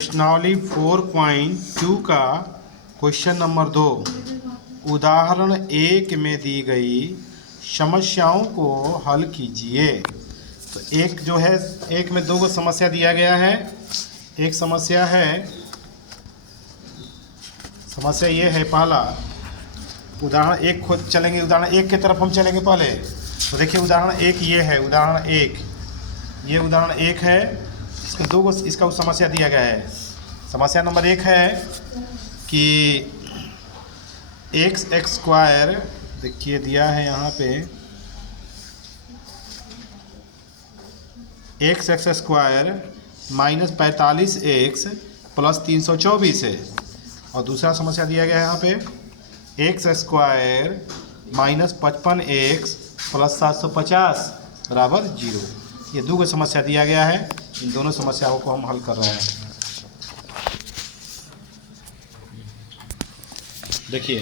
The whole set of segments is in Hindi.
प्रश्नावली 4.2 का क्वेश्चन नंबर 2 उदाहरण 1 में दी गई समस्याओं को हल कीजिए। तो एक जो है एक में दो समस्या दिया गया है। एक समस्या ये है पहला उदाहरण 1 खुद चलेंगे। उदाहरण 1 की तरफ हम चलेंगे पहले। तो देखिए उदाहरण 1 ये है। उदाहरण 1 है। इसका समस्या दिया गया है। समस्या नंबर 1 है कि एक्स स्क्वायर देखिए दिया है यहाँ पे x square minus 45x plus 324 है। और दूसरा समस्या दिया गया है यहाँ पे x square minus 55x plus 750 बराबर 0। ये दो समस्या दिया गया है। इन दोनों समस्याओं को हम हल कर रहे हैं। देखिए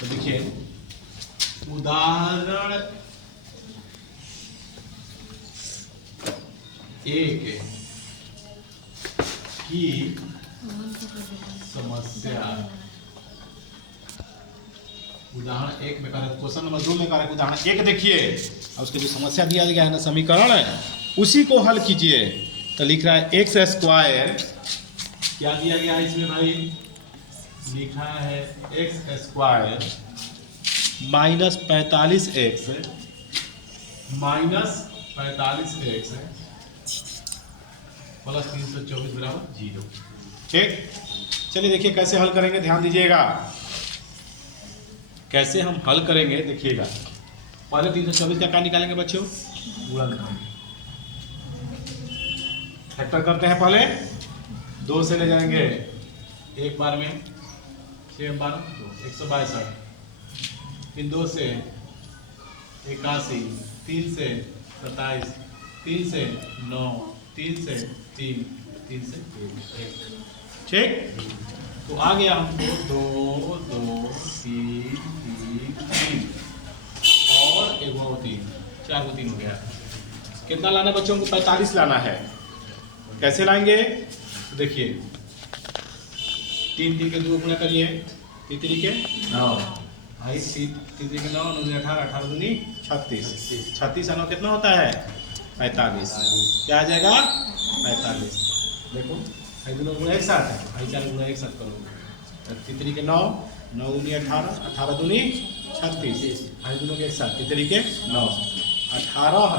तो देखिए उदाहरण 1 की समस्या उदाहरण 1 में कहा क्वेश्चन नंबर 2 में कहा उदाहरण 1 देखिए और उसके जो समस्या दिया गया है ना समीकरण है उसी को हल कीजिए। तो लिख रहा है एक्स स्क्वायर क्या दिया गया है इसमें भाई लिखा है x square minus 45x plus 324 बराबर 0। ठीक, चलिए देखिए कैसे हल करेंगे, ध्यान दीजिएगा कैसे हम हल करेंगे। देखिएगा पहले 324 का क्या निकालेंगे बच्चों, गुणन फैक्टर करते हैं। पहले 2 से ले जाएंगे एक बार में 6 बार 162, फिर 2 से 81, 3 से 27, 3 से 9, 3 से 3, 3 से 1। ठीक, तो आ गया हमको 2 2 3 3 और 1 2 3 4 2 3 हो गया। कितना लाना है बच्चों को, 45 लाना है। कैसे लाएंगे तो देखिए 3 3 के 2 गुणा करिए, 3 3 के 9, 3 3 के 9 9 18 18 दूनी 36 36 9 कितना होता है 45। क्या आ जाएगा 45। देखो भाई दोनों गुणा एक साथ है, भाई 4 गुणा एक साथ करो। 3 3 के 9 9 दूनी 18 18 दूनी 36 भाई दोनों के एक साथ 3 3 के 9 18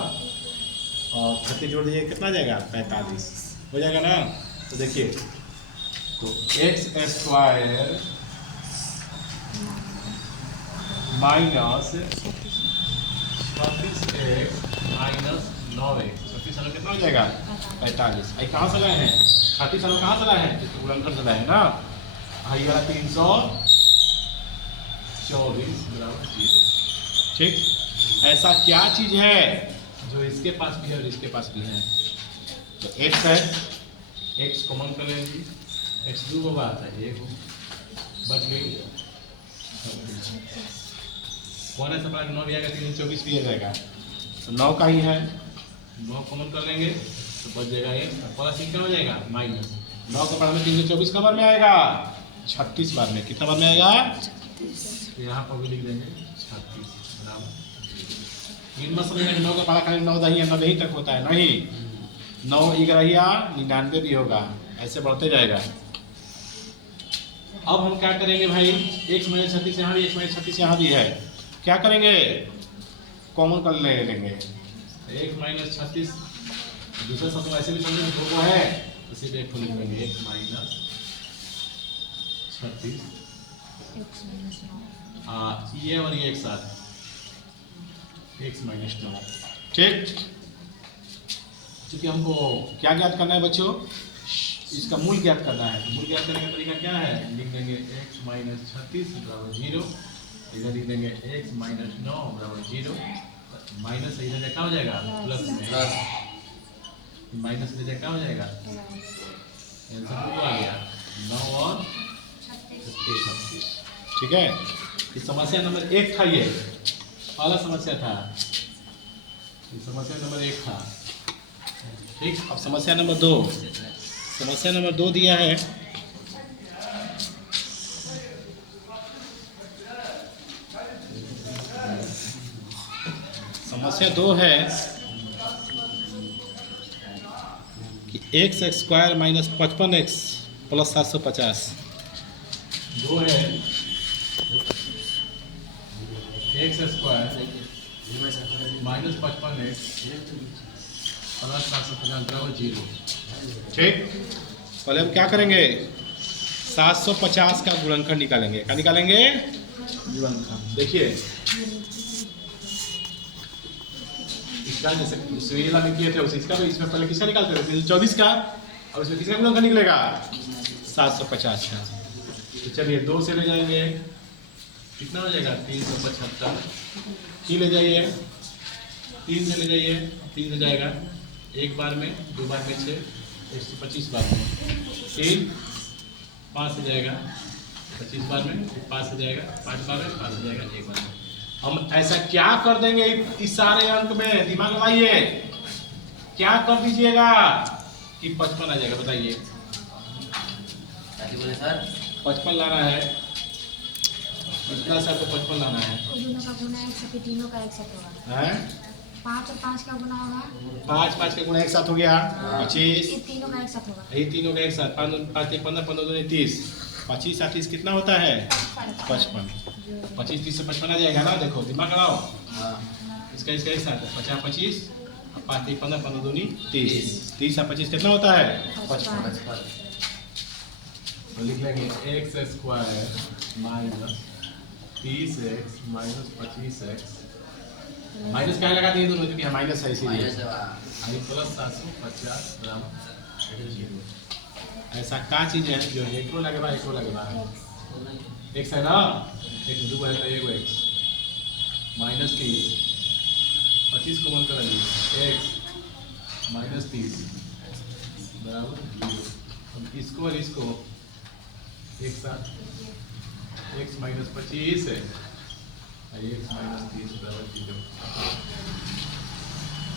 और 36 जोड़ दीजिए कितना जाएगा 45 हो जाएगा ना। तो देखिए तो x square minus 36x minus 9x 36 कितना हो जाएगा 45। आई कहाँ से लाए हैं 36 कहाँ से लाए हैं, तो गुणनखंड से लाए हैं ना। आई वाला 324 बराबर 0। ठीक, ऐसा क्या चीज है जो इसके पास भी है और इसके पास भी है। तो x है, x कॉमन कर लेंगे, x 2 बात है 1 बच गई। कौन है सब 9 भी आएगा 324 भी आ जाएगा, तो 9 का ही है 9 कॉमन कर लेंगे तो बच जाएगा 1 प्लस क्या हो जाएगा माइनस 9 का बार में 324 का बार में आएगा 36 बार में कितना बार में आएगा 36। यहाँ पर भी लिख देंगे 36 बराबर। इन मत समझना 9 का बड़ा खाली 9 दही है 9 दही तक होता है, नहीं 9 11 99 भी होगा, ऐसे बढ़ते जाएगा। अब हम क्या करेंगे भाई x माइनस 36 यहाँ भी x माइनस 36 यहाँ भी है, क्या करेंगे कॉमन कर लेंगे। x माइनस 36 दूसरा शब्द ऐसे भी समझेंगे 2 को है तो सिर्फ एक को लिख लेंगे x माइनस 36 ये और ये एक साथ x माइनस 9। ठीक, क्योंकि हमको क्या ज्ञात करना है बच्चों, इसका मूल ज्ञात करना है। मूल ज्ञात करने का तरीका क्या है, लिख देंगे x माइनस 36 बराबर 0, इधर लिख देंगे x माइनस 9 बराबर 0, माइनस इधर क्या हो जाएगा प्लस माइनस इधर क्या हो जाएगा आंसर आ गया 9 और 36। ठीक है, समस्या नंबर 1 था, ये पहला समस्या था। समस्या नंबर 1 था। ठीक, अब समस्या नंबर 2। समस्या नंबर 2 दिया है समस्या 2 है कि x square minus 55x plus 750 2 है x square minus 55x plus 750 बराबर 0। ठीक, पहले हम क्या करेंगे 750 का गुणनखंड निकालेंगे। क्या निकालेंगे? गुणनखंड। देखिए इसका जैसे दूसरे में किए थे उसी इसका भी इसमें पहले किसका निकालते थे 24 का, और इसमें किसका गुणनखंड निकलेगा 750 का। तो चलिए 2 से ले जाएंगे कितना हो जाएगा 375, 3 ले जाइए 3 से ले जाइए 3 से जाएगा 1 बार में 2 बार में 6 125 बार में 3 5 से जाएगा 25 बार में 5 से जाएगा 5 बार में 5 से जाएगा 1 बार में। हम ऐसा क्या कर देंगे इस सारे अंक में, दिमाग लगाइए, क्या कर दीजिएगा कि 55 आ जाएगा। बताइए बोले सर 55 लाना है, कितना से आपको 55 लाना है? दोनों का गुना एक साथ, तीनों का एक साथ होगा। हैं 5 और 5 का गुना होगा 5 5 का गुणा एक साथ हो गया 25, ये तीनों का एक साथ होगा। यही तीनों का एक साथ 5 5 15 15 2 30 25 30 कितना होता है 55। 25 30 से 55 आ जाएगा ना। देखो दिमाग लगाओ, इसका इसका एक साथ 50 25 5 15 15 2 30 30 और 25 कितना होता है 55। तो लिख लेंगे x square minus 30x minus 25x minus क्या लगा दिए दोनों, क्योंकि माइनस है इसीलिए प्लस 750 बराबर 0। ऐसा क्या चीज है जो एको लगेगा एको लगेगा एक्स है ना, एक दो है तो एक एक्स माइनस 30 25 को मन करेंगे एक्स माइनस 30 बराबर 0। हम इसको और इसको एक साथ x माइनस 25 है x माइनस 30 बराबर 0।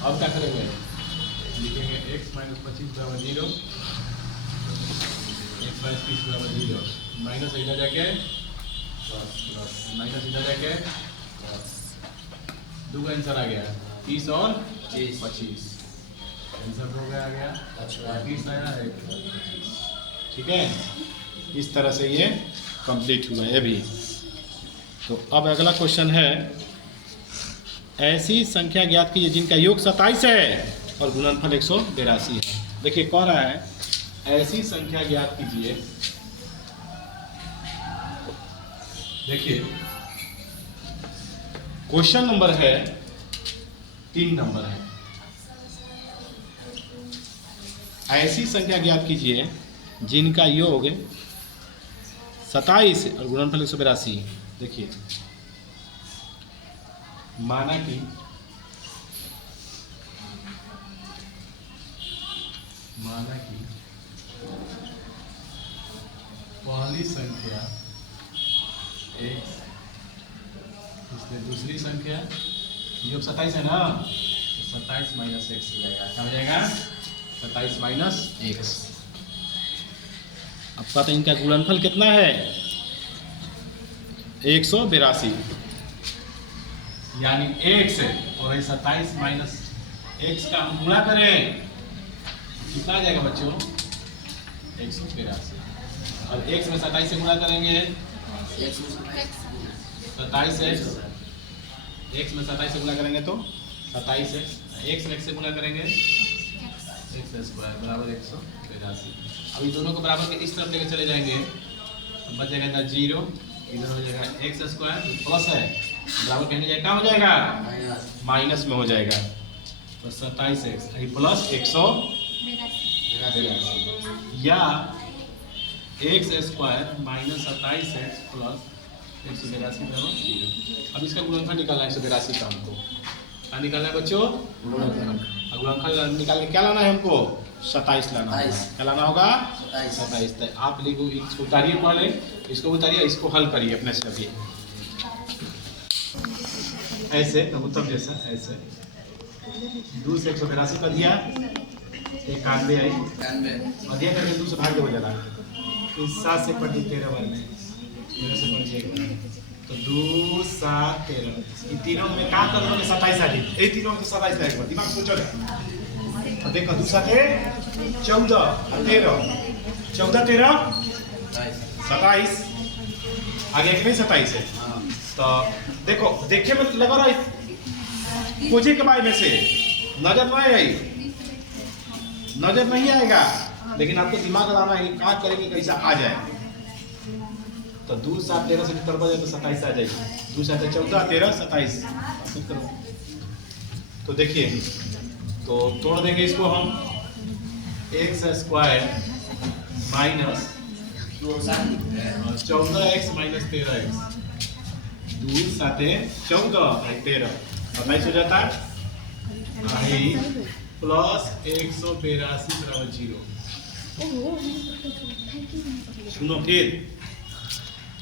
अब क्या करेंगे लिखेंगे x माइनस 25 बराबर 0 x माइनस 30 बराबर 0 माइनस इधर जाके माइनस इधर जाके 2 का आंसर आ गया 30 और 25 आंसर हो गया आ गया 30 आया है। ठीक है, इस तरह से ये कंप्लीट हुआ है अभी। तो अब अगला क्वेश्चन है ऐसी संख्या ज्ञात कीजिए जिनका योग 27 है और गुणनफल 182 है। देखिए कह रहा है ऐसी संख्या ज्ञात कीजिए। देखिए क्वेश्चन नंबर है 3 नंबर है। ऐसी संख्या ज्ञात कीजिए जिनका योग 27 और गुणनफल 182। देखिए माना कि पहली संख्या x, इसमें दूसरी संख्या योग 27 है ना, तो 27 माइनस एक्स हो जाएगा। क्या हो जाएगा 27 माइनस एक्स। अब पता इनका गुणनफल कितना है 182, यानी x है और 27 माइनस एक्स का हम गुणा करें कितना आ जाएगा बच्चों 182। और x में 27 से गुणा करेंगे 27x, x में 27 से गुणा करेंगे तो 27x, x में x से गुणा करेंगे एक्स स्क्वायर बराबर 182। अब इन दोनों को बराबर के इस तरफ लेकर चले जाएंगे तो बच जाएगा इधर 0, इधर हो जाएगा एक्स स्क्वायर प्लस है बराबर कहने जाएगा क्या हो जाएगा माइनस में हो जाएगा। तो 27x प्लस 182 या x square minus 27x plus 182 बराबर 0। अब इसका गुणनफल निकालना है 182 का हमको। क्या निकालना है बच्चों गुणनफल निकालने क्या लाना है हमको 27 लाना है। क्या लाना होगा 27। तो आप लिखो इसको उतारिए, पहले इसको उतारिए, इसको हल करिए अपने से अभी ऐसे उत्तम जैसा ऐसे 2 से 182 कर दिया 91 आई, अधिक करके 2 से भाग दे हो जाएगा। तो 7 से कट दी 13 बार में, 13 से कट जाएगा तो 2 7 13। इन तीनों में क्या कर लोगे? 27 आ जाएगी। ये तीनों में 27 आएगा, दिमाग सोचो। तो देखो 2 7 14 13, 14 13 27, आगे एक नहीं 27 है। तो देखो देखे में लगा रहा है खोजे के बारे में से नजर नहीं आई, नजर नहीं आएगा, लेकिन आपको दिमाग लगाना है क्या करेंगे कैसा आ जाए। तो 2 7 13 से कर बजे तो 27 आ जाएगी। 2 7 14 13 27 तो देखिए, तो तोड़ देंगे इसको हम। x square minus 14x minus 13x, 2 7 14 13 27 हो जाता है। प्लस 182 बराबर 0। सुनो फिर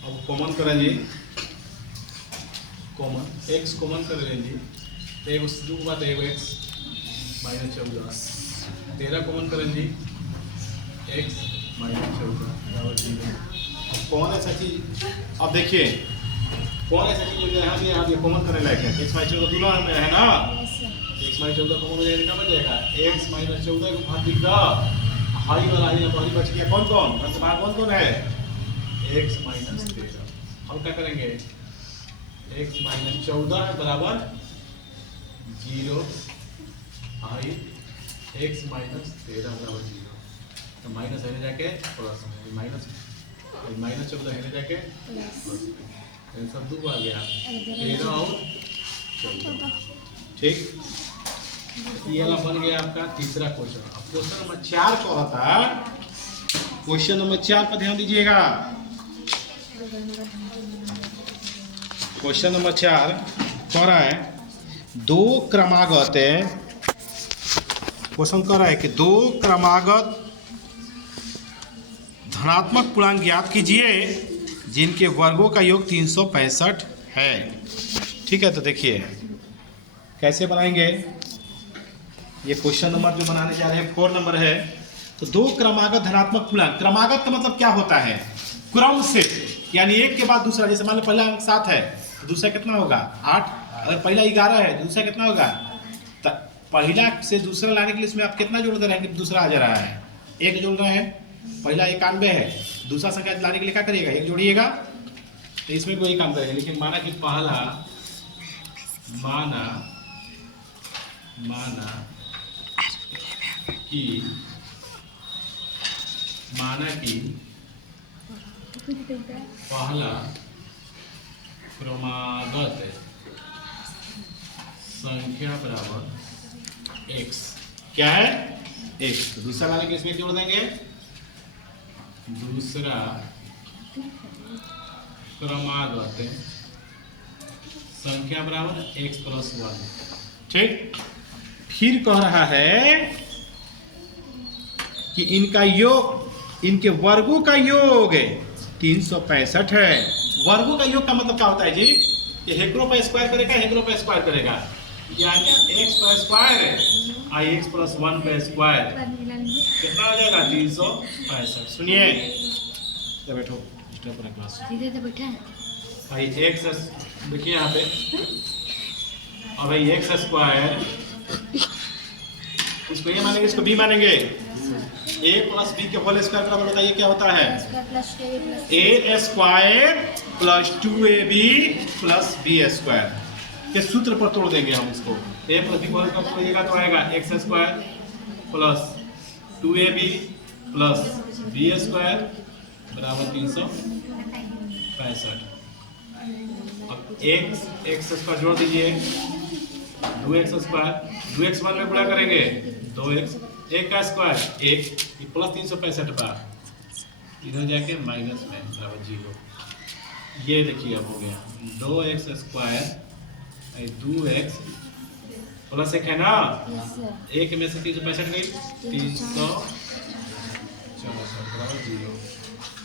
अब कॉमन कर लीजिए, कॉमन x कॉमन कर लीजिए तो एक दो बात है, x माइनस 14 13 कॉमन कर लीजिए, x माइनस 14 बराबर 0। कौन ऐसा चीज, अब देखिए कौन ऐसा चीज जो यहाँ भी कॉमन करने लायक है? x माइनस 14 दोनों में है ना, x माइनस 14 कॉमन हो जाएगा, क्या बच जाएगा? x माइनस 14 को भाग दिखा हाई वाला ही ना, तो बच गया कौन कौन, बाहर कौन कौन है? x minus 13। हम क्या करेंगे? x माइनस 14 बराबर 0, हाई x माइनस 13 बराबर 0। तो माइनस है जाके प्लस में, माइनस 14 है जाके प्लस में, सब दो आ गया 13 और 14। ठीक, ये वाला बन गया आपका तीसरा क्वेश्चन। अब क्वेश्चन नंबर 4 को होता, क्वेश्चन नंबर 4 पर ध्यान दीजिएगा। क्वेश्चन नंबर 4 कह रहा है दो क्रमागत, क्वेश्चन कह रहा है कि 2 क्रमागत धनात्मक पूर्णांक ज्ञात कीजिए जिनके वर्गों का योग 365 है। ठीक है, तो देखिए कैसे बनाएंगे। ये क्वेश्चन नंबर जो बनाने जा रहे हैं 4 नंबर है। तो 2 क्रमागत धनात्मक पूर्णांक, क्रमागत का मतलब क्या होता है? क्रम से, यानी एक के बाद दूसरा। जैसे मान लो पहला अंक 7 है तो दूसरा कितना होगा? 8। अगर पहला 11 है तो दूसरा कितना होगा? तो पहला से दूसरा लाने के लिए इसमें आप कितना जोड़ दे रहे हैं कि दूसरा आ जा रहा है? 1 जोड़ रहे हैं। पहला 91 है, दूसरा संख्या लाने के लिए क्या करिएगा? 1 जोड़िएगा। तो इसमें कोई काम करेगा, लेकिन माना कि पहला माना कि पहला क्रमागत संख्या बराबर x, क्या है? x। तो दूसरा लाने के इसमें जोड़ देंगे, दूसरा क्रमागत संख्या बराबर x प्लस 1। ठीक, फिर कह रहा है कि इनका योग, इनके वर्गों का योग 365 है। वर्गों का योग का मतलब क्या होता है जी? ये हेक्रो पर स्क्वायर करेगा, हेक्रो पर स्क्वायर करेगा, यानी x पर स्क्वायर है आई x प्लस 1 पर स्क्वायर कितना हो जाएगा? 365। सुनिए, बैठो क्लास भाई। x देखिए यहाँ पे, और भाई x स्क्वायर, इसको ये मानेंगे, इसको b मानेंगे। a प्लस b के होल स्क्वायर बराबर बताइए क्या होता है? a square plus 2ab plus b square के सूत्र पर तोड़ देंगे हम इसको। a plus b whole square तोड़िएगा तो आएगा x square plus 2ab plus b square बराबर 365। अब x स्क्वायर जोड़ दीजिए, 2x स्क्वायर, 2x 1 में गुणा करेंगे 2x, 1 का स्क्वायर 1, प्लस 365 बार इधर जाके माइनस में बराबर 0। ये देखिए अब हो गया 2x स्क्वायर 2x प्लस 1 है ना, 1 में से 365 गई 364 बराबर 0।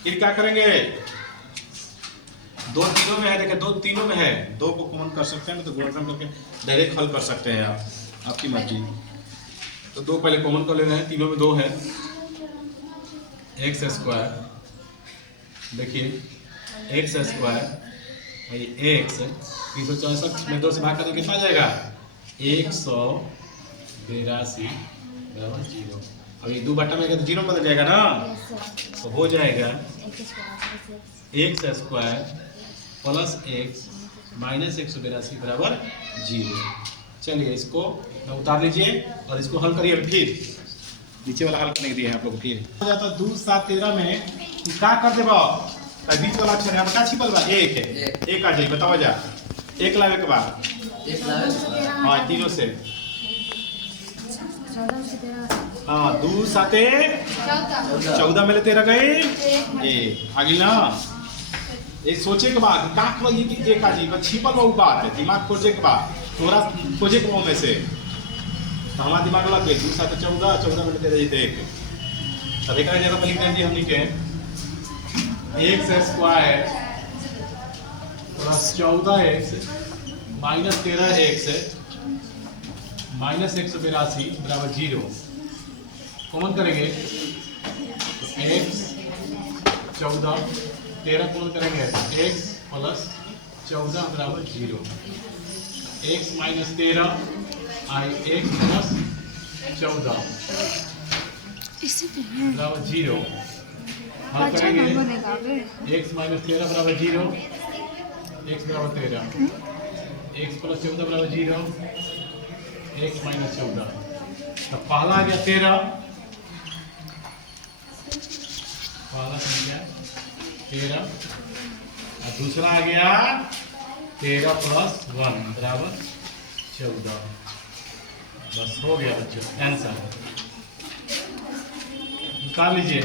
फिर क्या करेंगे? 2 तीनों में है, देखिए 2 तीनों में है, 2 को कॉमन कर सकते हैं, तो गुणनफल करके डायरेक्ट हल कर सकते हैं आप, आपकी मर्जी। तो 2 पहले कॉमन कर ले रहे हैं, तीनों में 2 है। एक्स स्क्वायर, देखिए एक्स स्क्वायर एक्स 364 में 2 से भाग करके कितना आ जाएगा 182 बराबर 0। अब ये 2 बटा में तो 0 बदल जाएगा ना, यस सर। तो हो जाएगा x square x square plus x minus 182 बराबर 0। चलिए इसको उतार लीजिए और इसको हल करिए। फिर नीचे वाला हल करने के दिए हैं आप लोग। फिर हो जाता 2 7 13 में तू क्या कर देबो, बीच वाला अक्षर यहाँ का छिपल बा एक है, एक आ जाए बताओ जा। एक लावे के बाद हाँ तीनों से 14 से 13 हाँ 2 7 14 में 13 गए ए आगे ना। ये सोचे के बाद का ये कि एक आ जाए छिपल वो बात है, दिमाग खोजे के बाद थोड़ा खोजे के में से तो हमारा दिमाग लग गई 2 7 14 14 में 13 जीते एक। अब एक जगह पर लिख दीजिए हमने के x square plus 14x minus 13x minus 182 बराबर 0। कॉमन करेंगे तो x 14 13 कॉमन करेंगे x प्लस 14 बराबर 0। x माइनस 13 आई x प्लस 14 बराबर 0। हल करेंगे x माइनस 13 बराबर 0, x बराबर 13, x प्लस 14 बराबर 0, x माइनस 14। तो पहला आ गया 13, पहला संख्या 13 और दूसरा आ गया 13 प्लस 1 बराबर 14। बस हो गया बच्चों आंसर। निकाल लीजिए।